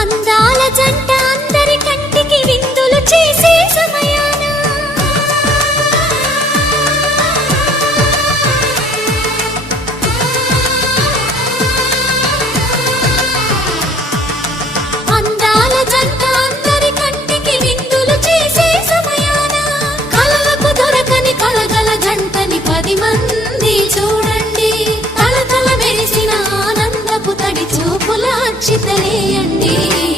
అందాల జంట అందరి కంటికి విందులు చేసే సమయాన అందాల జంట అందరి కంటికి విందులు చేసే సమయాన కలలకు దొరకని కలగల జంటని పది మంది చూడ సురక్షితలేయండి